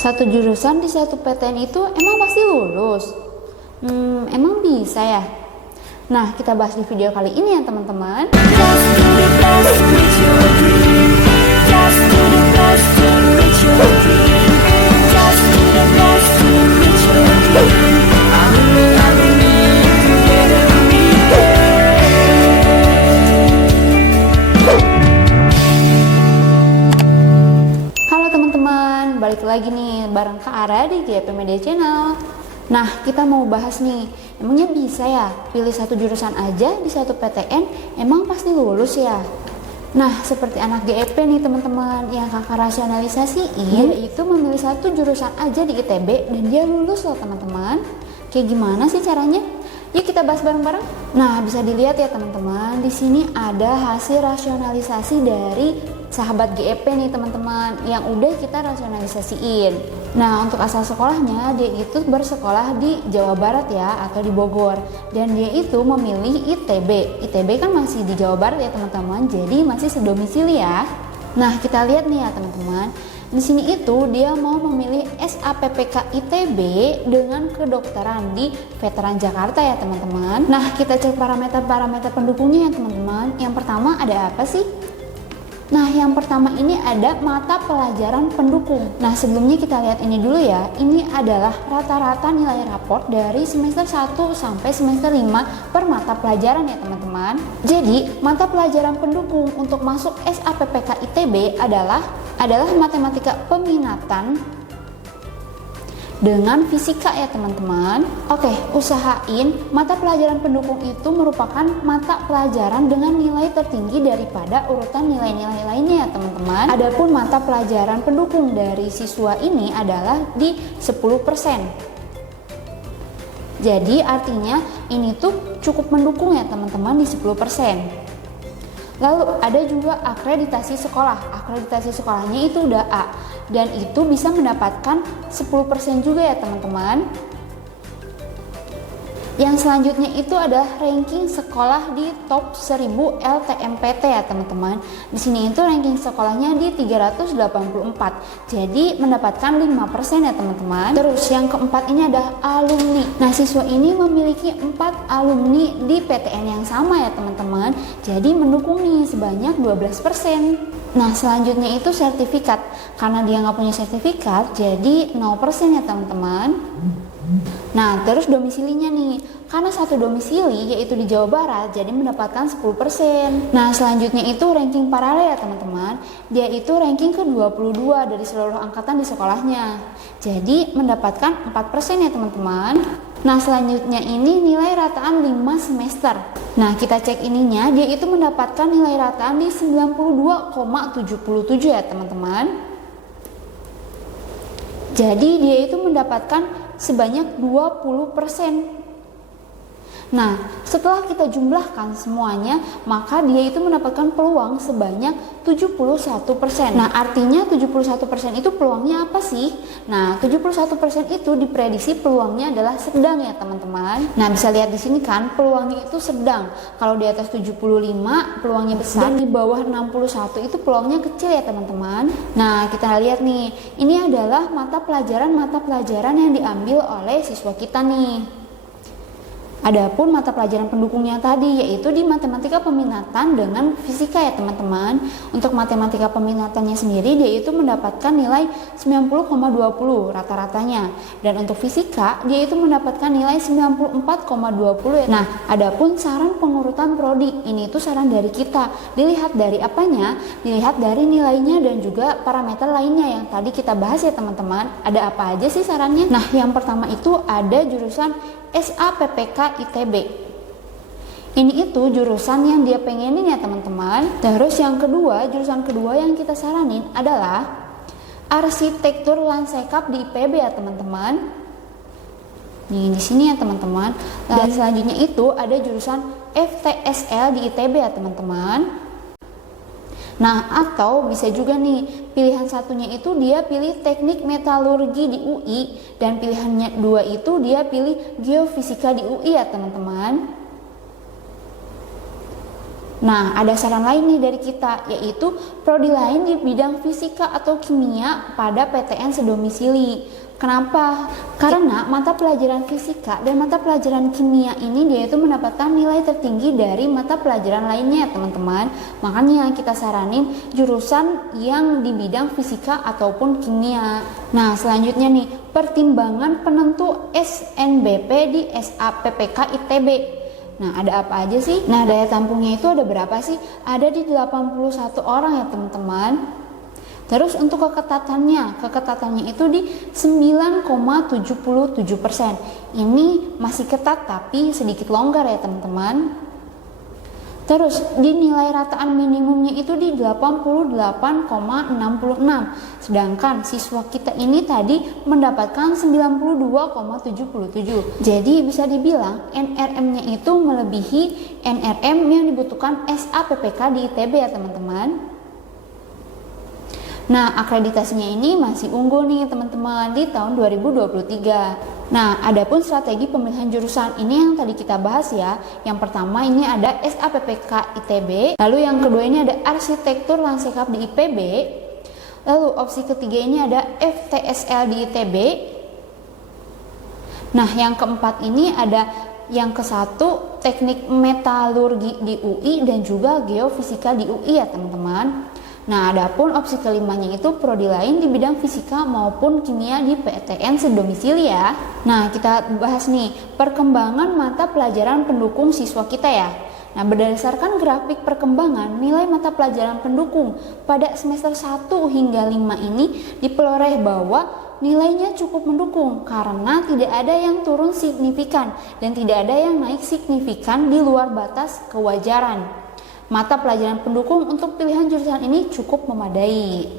Satu jurusan di satu PTN itu emang pasti lulus? Emang bisa ya? Nah, kita bahas di video kali ini ya teman-teman. Halo teman-teman, balik lagi nih bareng Kak Ara di GP Media Channel. Nah, kita mau bahas nih, emangnya bisa ya pilih satu jurusan aja di satu PTN, emang pasti lulus ya? Nah, seperti anak GEP nih teman-teman, yang kakak rasionalisasiin, yaitu memilih satu jurusan aja di ITB dan dia lulus loh teman-teman. Kayak gimana sih caranya? Yuk kita bahas bareng-bareng. Nah, bisa dilihat ya teman-teman, di sini ada hasil rasionalisasi dari sahabat GEP nih teman-teman, yang udah kita rasionalisasiin. Nah, untuk asal sekolahnya, dia itu bersekolah di Jawa Barat ya, atau di Bogor. Dan dia itu memilih ITB. ITB kan masih di Jawa Barat ya teman-teman, jadi masih sedomisili ya. Nah, kita lihat nih ya teman-teman. Di sini itu dia mau memilih SAPPK ITB dengan kedokteran di Veteran Jakarta ya teman-teman. Nah, kita cek parameter-parameter pendukungnya ya teman-teman. Yang pertama ada apa sih? Nah, yang pertama ini ada mata pelajaran pendukung. Nah, sebelumnya kita lihat ini dulu ya. Ini adalah rata-rata nilai raport dari semester 1 sampai semester 5 per mata pelajaran ya teman-teman. Jadi, mata pelajaran pendukung untuk masuk SAPPK ITB adalah matematika peminatan dengan fisika ya teman-teman. Oke, usahain mata pelajaran pendukung itu merupakan mata pelajaran dengan nilai tertinggi daripada urutan nilai-nilai lainnya ya teman-teman. Adapun mata pelajaran pendukung dari siswa ini adalah di 10%. Jadi artinya ini tuh cukup mendukung ya teman-teman di 10%. Lalu ada juga akreditasi sekolah. Akreditasi sekolahnya itu udah A dan itu bisa mendapatkan 10% juga ya teman-teman. Yang selanjutnya itu ada ranking sekolah di top 1000 LTMPT ya teman-teman. Di sini itu ranking sekolahnya di 384. Jadi mendapatkan 5% ya teman-teman. Terus yang keempat ini ada alumni. Nah, siswa ini memiliki 4 alumni di PTN yang sama ya teman-teman. Jadi mendukung nih sebanyak 12%. Nah, selanjutnya itu sertifikat. Karena dia nggak punya sertifikat, jadi 0% ya teman-teman. Nah, terus domisilinya nih, karena satu domisili yaitu di Jawa Barat, jadi mendapatkan 10%. Nah, selanjutnya itu ranking paralel ya teman-teman. Dia itu ranking ke-22 dari seluruh angkatan di sekolahnya. Jadi mendapatkan 4% ya teman-teman. Nah, selanjutnya ini nilai rataan 5 semester. Nah, kita cek ininya, dia itu mendapatkan nilai rataan di 92,77 ya teman-teman. Jadi dia itu mendapatkan sebanyak 20%. Nah, setelah kita jumlahkan semuanya, maka dia itu mendapatkan peluang sebanyak 71%. Nah, artinya 71% itu peluangnya apa sih? Nah, 71% itu diprediksi peluangnya adalah sedang ya teman-teman. Nah, bisa lihat di sini kan, peluangnya itu sedang. Kalau di atas 75 peluangnya besar, dan di bawah 61 itu peluangnya kecil ya teman-teman. Nah, kita lihat nih, ini adalah mata pelajaran yang diambil oleh siswa kita nih. Adapun mata pelajaran pendukungnya tadi yaitu di matematika peminatan dengan fisika ya teman-teman. Untuk matematika peminatannya sendiri dia itu mendapatkan nilai 90,20 rata-ratanya. Dan untuk fisika dia itu mendapatkan nilai 94,20. Nah, adapun saran pengurutan prodi ini itu saran dari kita. Dilihat dari apanya? Dilihat dari nilainya dan juga parameter lainnya yang tadi kita bahas ya teman-teman. Ada apa aja sih sarannya? Nah, yang pertama itu ada jurusan SAPPK ITB. Ini itu jurusan yang dia pengenin ya teman-teman. Terus yang kedua, jurusan kedua yang kita saranin adalah arsitektur lanskap di IPB ya teman-teman. Nih di sini ya teman-teman. Dan selanjutnya itu ada jurusan FTSL di ITB ya teman-teman. Nah, atau bisa juga nih, pilihan satunya itu dia pilih teknik metalurgi di UI, dan pilihannya dua itu dia pilih geofisika di UI ya teman-teman. Nah, ada saran lain nih dari kita, yaitu prodi lain di bidang fisika atau kimia pada PTN sedomisili. Kenapa? Karena mata pelajaran fisika dan mata pelajaran kimia ini dia itu mendapatkan nilai tertinggi dari mata pelajaran lainnya, teman-teman. Makanya kita saranin jurusan yang di bidang fisika ataupun kimia. Nah, selanjutnya nih, pertimbangan penentu SNBP di SAPPK ITB. Nah, ada apa aja sih? Nah, daya tampungnya itu ada berapa sih? Ada di 81 orang ya, teman-teman. Terus untuk keketatannya itu di 9,77%. Ini masih ketat tapi sedikit longgar ya, teman-teman. Terus di nilai rataan minimumnya itu di 88,66. Sedangkan siswa kita ini tadi mendapatkan 92,77. Jadi bisa dibilang NRM-nya itu melebihi NRM yang dibutuhkan SAPPK di ITB ya, teman-teman. Nah, akreditasinya ini masih unggul nih, teman-teman, di tahun 2023. Nah, adapun strategi pemilihan jurusan ini yang tadi kita bahas ya. Yang pertama ini ada SAPPK ITB, lalu yang kedua ini ada arsitektur lanskap di IPB, lalu opsi ketiga ini ada FTSL di ITB. Nah, yang keempat ini ada yang ke-1 teknik metalurgi di UI dan juga geofisika di UI ya, teman-teman. Nah, adapun opsi kelimanya itu prodi lain di bidang fisika maupun kimia di PTN sedomisili ya. Nah, kita bahas nih perkembangan mata pelajaran pendukung siswa kita ya. Nah, berdasarkan grafik perkembangan nilai mata pelajaran pendukung pada semester 1 hingga 5 ini diperoleh bahwa nilainya cukup mendukung karena tidak ada yang turun signifikan dan tidak ada yang naik signifikan di luar batas kewajaran. Mata pelajaran pendukung untuk pilihan jurusan ini cukup memadai.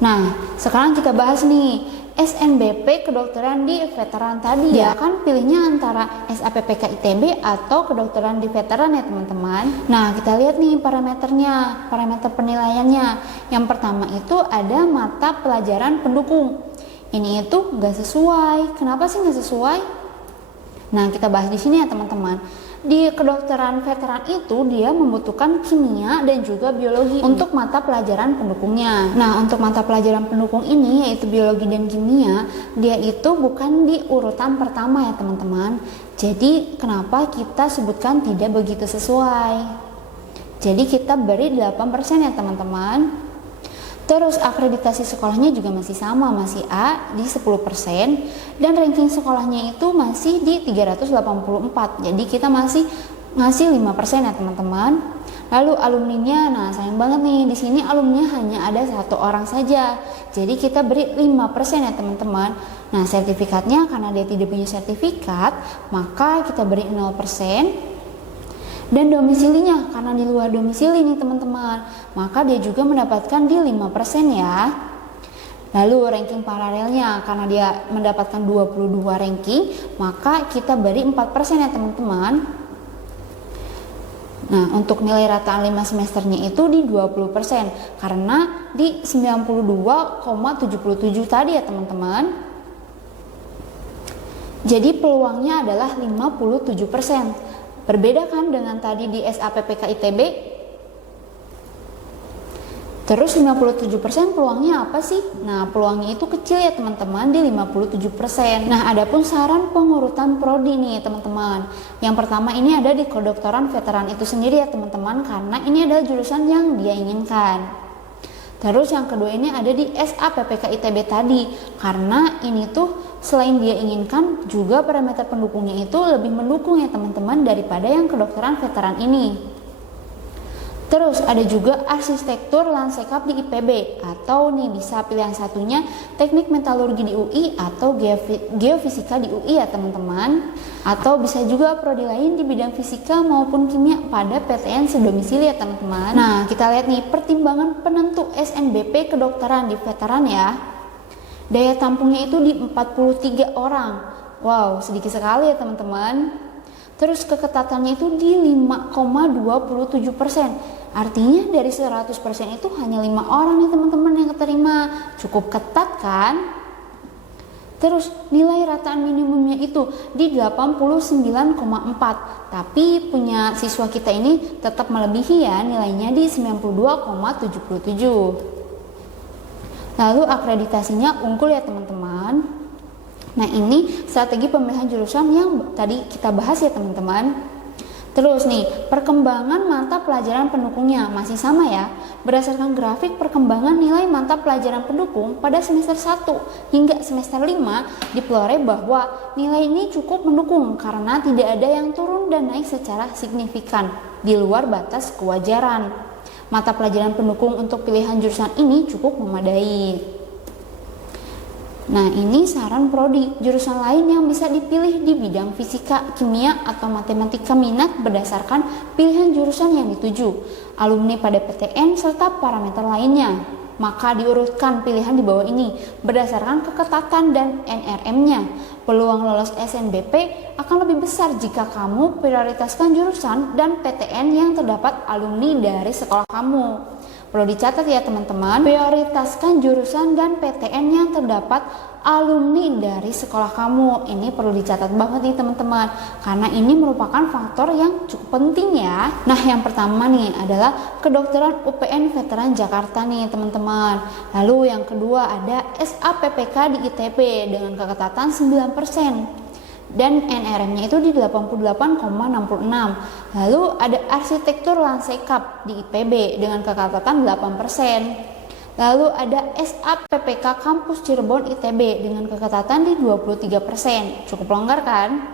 Nah, sekarang kita bahas nih SNBP kedokteran di veteran tadi ya. Kan pilihnya antara SAPPK ITB atau kedokteran di veteran ya, teman-teman. Nah, kita lihat nih parameternya, parameter penilaiannya. Yang pertama itu ada mata pelajaran pendukung. Ini itu nggak sesuai. Kenapa sih nggak sesuai? Nah, kita bahas di sini ya, teman-teman. Di kedokteran veteran itu dia membutuhkan kimia dan juga biologi untuk mata pelajaran pendukungnya. Nah, untuk mata pelajaran pendukung ini yaitu biologi dan kimia, dia itu bukan di urutan pertama ya, teman-teman. Jadi kenapa kita sebutkan tidak begitu sesuai? Jadi kita beri 8% ya, teman-teman. Terus akreditasi sekolahnya juga masih sama, masih A di 10%, dan ranking sekolahnya itu masih di 384. Jadi kita masih ngasih 5% ya, teman-teman. Lalu alumninya, nah sayang banget nih di sini alumninya hanya ada 1 orang saja. Jadi kita beri 5% ya, teman-teman. Nah, sertifikatnya karena dia tidak punya sertifikat, maka kita beri 0%. Dan domisilinya karena di luar domisili nih, teman-teman, maka dia juga mendapatkan di 5% ya. Lalu ranking paralelnya karena dia mendapatkan 22 ranking, maka kita beri 4% ya, teman-teman. Nah, untuk nilai rataan 5 semesternya itu di 20% karena di 92,77 tadi ya, teman-teman. Jadi peluangnya adalah 57%. Berbeda kan dengan tadi di SAPPK ITB? Terus 57% peluangnya apa sih? Nah, peluangnya itu kecil ya, teman-teman, di 57%. Nah, adapun saran pengurutan prodi nih, teman-teman. Yang pertama ini ada di kedokteran veteran itu sendiri ya, teman-teman, karena ini adalah jurusan yang dia inginkan. Terus yang kedua ini ada di SAPPK ITB tadi, karena ini tuh selain dia inginkan juga parameter pendukungnya itu lebih mendukung ya, teman-teman, daripada yang kedokteran veteran ini. Terus ada juga arsitektur lanskap di IPB, atau nih bisa pilihan satunya teknik metalurgi di UI atau geofisika di UI ya, teman-teman. Atau bisa juga prodi lain di bidang fisika maupun kimia pada PTN sedomisili ya, teman-teman. Nah, kita lihat nih pertimbangan penentu SNBP kedokteran di veteran ya. Daya tampungnya itu di 43 orang. Wow, sedikit sekali ya, teman-teman. Terus keketatannya itu di 5,27%. Artinya dari 100% itu hanya 5 orang nih, teman-teman, yang keterima. Cukup ketat kan? Terus nilai rataan minimumnya itu di 89,4. Tapi punya siswa kita ini tetap melebihi ya, nilainya di 92,77. Lalu akreditasinya unggul ya teman-teman. Nah, ini strategi pemilihan jurusan yang tadi kita bahas ya teman-teman. Terus nih, perkembangan mata pelajaran pendukungnya masih sama ya. Berdasarkan grafik perkembangan nilai mata pelajaran pendukung pada semester 1 hingga semester 5 diperoleh bahwa nilai ini cukup mendukung karena tidak ada yang turun dan naik secara signifikan di luar batas kewajaran. Mata pelajaran pendukung untuk pilihan jurusan ini cukup memadai. Nah, ini saran prodi. Jurusan lain yang bisa dipilih di bidang fisika, kimia, atau matematika minat berdasarkan pilihan jurusan yang dituju, alumni pada PTN, serta parameter lainnya. Maka diurutkan pilihan di bawah ini berdasarkan keketatan dan NRM-nya. Peluang lolos SNBP akan lebih besar jika kamu prioritaskan jurusan dan PTN yang terdapat alumni dari sekolah kamu. Perlu dicatat ya teman-teman, prioritaskan jurusan dan PTN yang terdapat alumni dari sekolah kamu. Ini perlu dicatat banget nih teman-teman, karena ini merupakan faktor yang cukup penting ya. Nah, yang pertama nih adalah kedokteran UPN Veteran Jakarta nih teman-teman. Lalu yang kedua ada SAPPK di ITB dengan keketatan 9%. Dan NRM-nya itu di 88,66. Lalu ada arsitektur Lansekap di IPB dengan keketatan 8%. Lalu ada SAPPK Kampus Cirebon ITB dengan keketatan di 23%. Cukup longgar kan?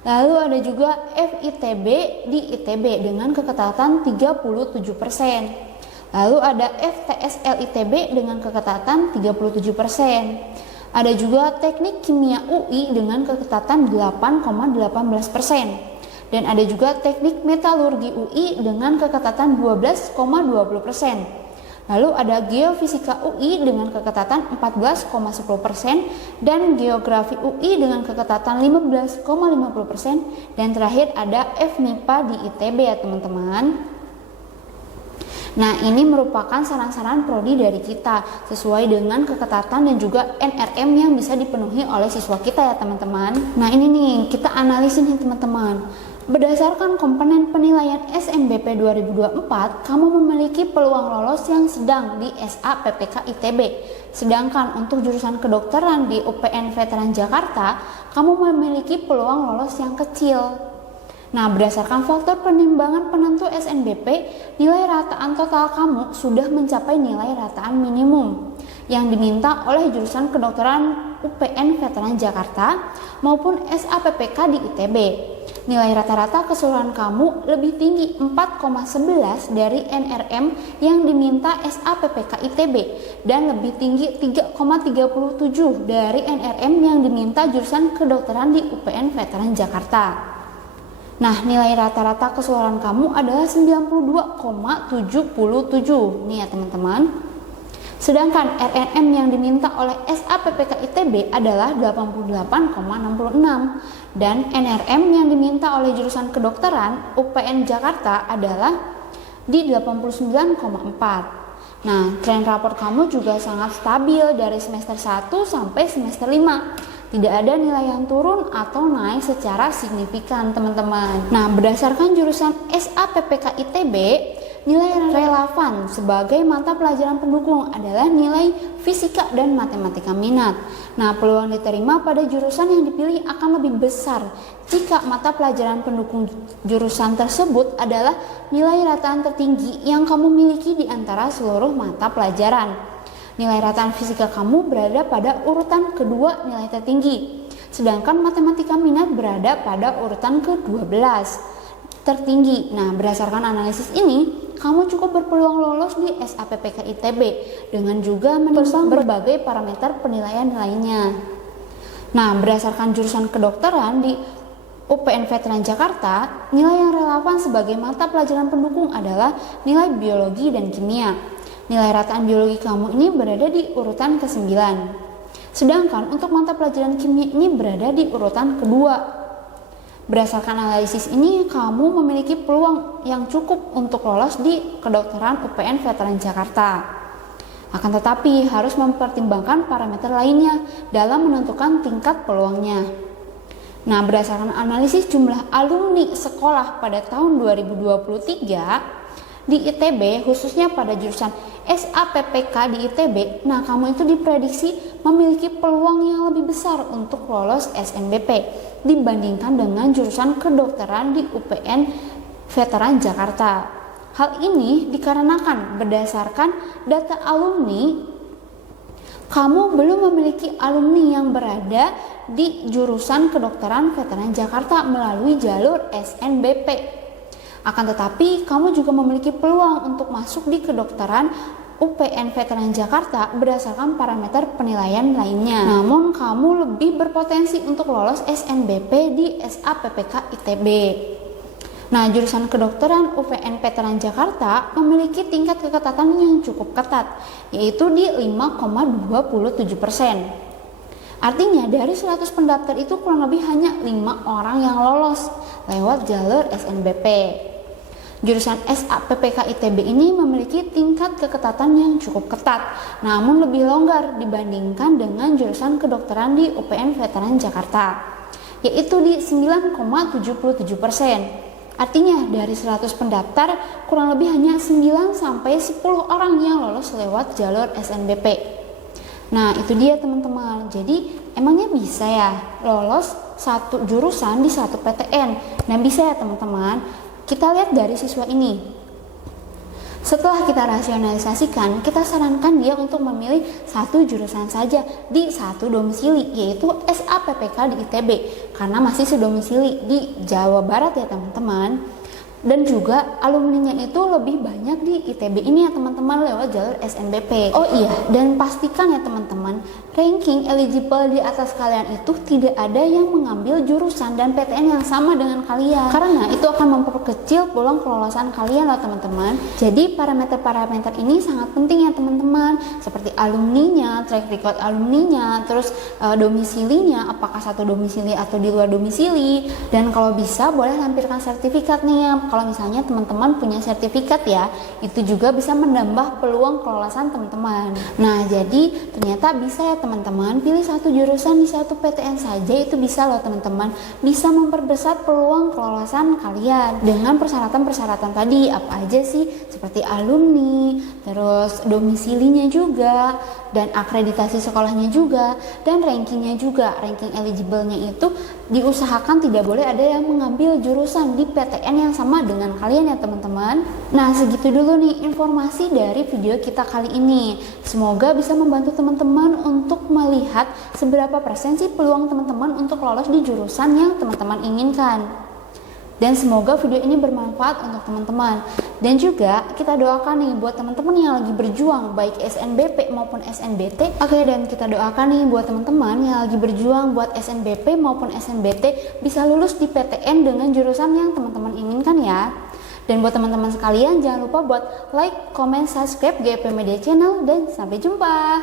Lalu ada juga FITB di ITB dengan keketatan 37%. Lalu ada FTSL ITB dengan keketatan 37%. Ada juga Teknik Kimia UI dengan keketatan 8,18%. Dan ada juga Teknik Metalurgi UI dengan keketatan 12,20%. Lalu ada Geofisika UI dengan keketatan 14,10% dan Geografi UI dengan keketatan 15,50%. Dan terakhir ada FMIPA di ITB ya teman-teman. Nah, ini merupakan saran-saran prodi dari kita sesuai dengan keketatan dan juga NRM yang bisa dipenuhi oleh siswa kita ya teman-teman. Nah, ini nih kita analisis nih teman-teman. Berdasarkan komponen penilaian SNBP 2024, kamu memiliki peluang lolos yang sedang di SAPPK ITB. Sedangkan untuk jurusan kedokteran di UPN Veteran Jakarta, kamu memiliki peluang lolos yang kecil. Nah, berdasarkan faktor penimbangan penentu SNBP, nilai rataan total kamu sudah mencapai nilai rataan minimum yang diminta oleh jurusan kedokteran UPN Veteran Jakarta maupun SAPPK di ITB. Nilai rata-rata keseluruhan kamu lebih tinggi 4,11 dari NRM yang diminta SAPPK ITB dan lebih tinggi 3,37 dari NRM yang diminta jurusan kedokteran di UPN Veteran Jakarta. Nah, nilai rata-rata keseluruhan kamu adalah 92,77 nih ya teman-teman. Sedangkan RNM yang diminta oleh SAPPK ITB adalah 88,66 dan NRM yang diminta oleh jurusan kedokteran UPN Jakarta adalah di 89,4. Nah, tren rapor kamu juga sangat stabil dari semester 1 sampai semester 5. Tidak ada nilai yang turun atau naik secara signifikan teman-teman. Nah, berdasarkan jurusan SAPPK ITB, nilai relevan sebagai mata pelajaran pendukung adalah nilai fisika dan matematika minat. Nah, peluang diterima pada jurusan yang dipilih akan lebih besar jika mata pelajaran pendukung jurusan tersebut adalah nilai rataan tertinggi yang kamu miliki di antara seluruh mata pelajaran. Nilai rataan fisika kamu berada pada urutan kedua nilai tertinggi, sedangkan matematika minat berada pada urutan ke-12 tertinggi. Nah, berdasarkan analisis ini, kamu cukup berpeluang lolos di SAPPK ITB dengan juga menimbang berbagai parameter penilaian lainnya. Nah, berdasarkan jurusan kedokteran di UPN Veteran Jakarta, nilai yang relevan sebagai mata pelajaran pendukung adalah nilai biologi dan kimia. Nilai rataan biologi kamu ini berada di urutan ke-9. Sedangkan untuk mata pelajaran kimia ini berada di urutan kedua. Berdasarkan analisis ini, kamu memiliki peluang yang cukup untuk lolos di kedokteran UPN Veteran Jakarta. Akan tetapi harus mempertimbangkan parameter lainnya dalam menentukan tingkat peluangnya. Nah, berdasarkan analisis jumlah alumni sekolah pada tahun 2023 di ITB, khususnya pada jurusan SAPPK di ITB, nah kamu itu diprediksi memiliki peluang yang lebih besar untuk lolos SNBP dibandingkan dengan jurusan kedokteran di UPN Veteran Jakarta. Hal ini dikarenakan berdasarkan data alumni, kamu belum memiliki alumni yang berada di jurusan kedokteran Veteran Jakarta melalui jalur SNBP. Akan tetapi, kamu juga memiliki peluang untuk masuk di kedokteran UPN Veteran Jakarta berdasarkan parameter penilaian lainnya. Namun, kamu lebih berpotensi untuk lolos SNBP di SAPPK ITB. Nah, jurusan kedokteran UPN Veteran Jakarta memiliki tingkat keketatan yang cukup ketat, yaitu di 5,27%. Artinya dari 100 pendaftar itu kurang lebih hanya 5 orang yang lolos lewat jalur SNBP. Jurusan SAPPK ITB ini memiliki tingkat keketatan yang cukup ketat, namun lebih longgar dibandingkan dengan jurusan kedokteran di UPN Veteran Jakarta, yaitu di 9,77%. Artinya dari 100 pendaftar kurang lebih hanya 9-10 orang yang lolos lewat jalur SNBP. Nah, itu dia teman-teman. Jadi emangnya bisa ya lolos satu jurusan di satu PTN? Nah, bisa ya teman-teman. Kita lihat dari siswa ini. Setelah kita rasionalisasikan, kita sarankan dia untuk memilih satu jurusan saja di satu domisili, yaitu SAPPK di ITB, karena masih sedomisili di Jawa Barat ya teman-teman. Dan juga alumninya itu lebih banyak di ITB ini ya teman-teman lewat jalur SNBP. Oh iya, dan pastikan ya teman-teman, ranking eligible di atas kalian itu tidak ada yang mengambil jurusan dan PTN yang sama dengan kalian, karena itu akan memperkecil peluang kelolosan kalian loh teman-teman. Jadi parameter-parameter ini sangat penting ya teman-teman, seperti alumninya, track record alumninya, terus domisilinya, apakah satu domisili atau di luar domisili, dan kalau bisa boleh lampirkan sertifikat nih ya. Kalau misalnya teman-teman punya sertifikat ya, itu juga bisa menambah peluang kelolosan teman-teman. Nah, jadi ternyata bisa ya teman-teman, pilih satu jurusan di satu PTN saja itu bisa loh teman-teman, bisa memperbesar peluang kelolosan kalian dengan persyaratan-persyaratan tadi. Apa aja sih? Seperti alumni, terus domisilinya juga, dan akreditasi sekolahnya juga, dan rankingnya juga. Ranking eligible-nya itu diusahakan tidak boleh ada yang mengambil jurusan di PTN yang sama dengan kalian ya teman-teman. Nah, segitu dulu nih informasi dari video kita kali ini. Semoga bisa membantu teman-teman untuk melihat seberapa persen sih peluang teman-teman untuk lolos di jurusan yang teman-teman inginkan. Dan semoga video ini bermanfaat untuk teman-teman. Dan juga kita doakan nih buat teman-teman yang lagi berjuang baik SNBP maupun SNBT. Oke, dan kita doakan nih buat teman-teman yang lagi berjuang buat SNBP maupun SNBT bisa lulus di PTN dengan jurusan yang teman-teman inginkan ya. Dan buat teman-teman sekalian jangan lupa buat like, comment, subscribe GP Media Channel dan sampai jumpa.